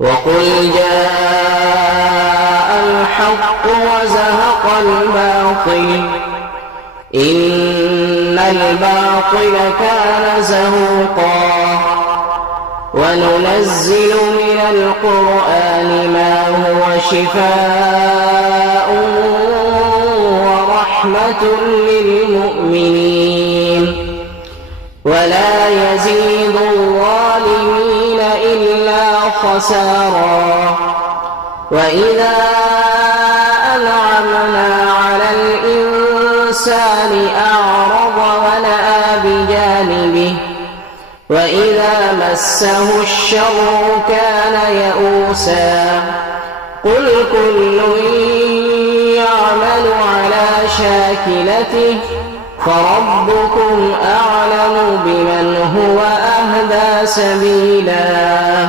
وقل جاء الحق وزهق الباطل إن الباطل كان زهوقا وننزل من القرآن ما هو شفاء ورحمة للمؤمنين ولا يزيد الظالمين إلا خسارا وإذا أنعمنا على الإنسان أعرض ونأى بجانبه وإذا مسه الشر كان يئوسا قل كل يعمل على شاكلته فربكم أعلم بمن هو أهدى سبيلا